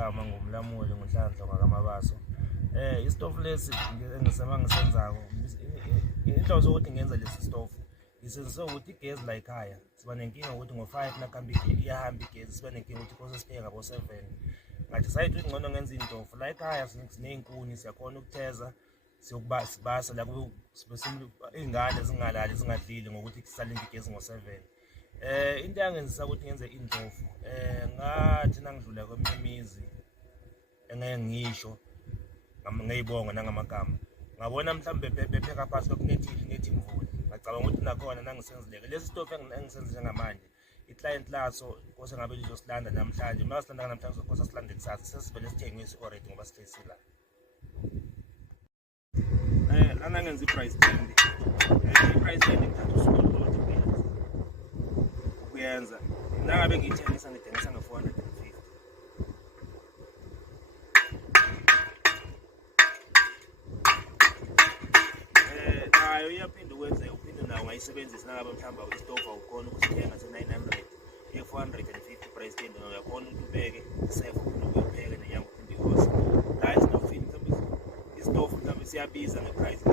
igama ngumlamuli ngoNhlanhla ngakamabaso. Istofu lesi engisenzako inhloso ukuthi ngenza lesi stofu ngisenzisa ukuthi igezi la ekhaya siba nenkinga ukuthi ngo-5 nakuhamba iyahamba igezi, siba nenkinga ukuthi kose sipheke ngabo-7. Ngathi sayithi ukuthi ngcono ngenza iy'ntofu la ekhaya siney'nkuni, siyakhona ukutheza sibasa la iy'ngane zingalali zingadlili ngokuthi kusalinde igezi ngo-7. Into eyangenzisa ukuthi ngenze iy'ntofu ngathi nangidlula kweminye imizi engeke ngisho ngey'bongo nangamagama, ngabona mhlawumbe bepheka phasi kunethi imvula, ngacabanga ukuthi nakhona nangisenzileke lesi stofu engisenze njengamanje i-client laso kose ngabe lizosilanda namhlanje. Uma silanda namhlanje kose silande kusasa, sesivele sithengise already ngoba sithengise la. Lana ngenza i-price tag. I-price tag ngithatha usuku olude ukuyenza. Nangabe ngiyithengisa ngithengisa nge-450. Nayo iyaphinda ukwenze uphinde nawo ungayisebenzisa nangabe mhlawumbe istofu awukhona ukusithenga se-900 ye-450 price tag, uyakhona ukuthi ubeke iseve uphinde uyopheka nenyanga uphinde uyose. La esitofini mhlawumbe istofu mhlawumbe siyabiza nge-price.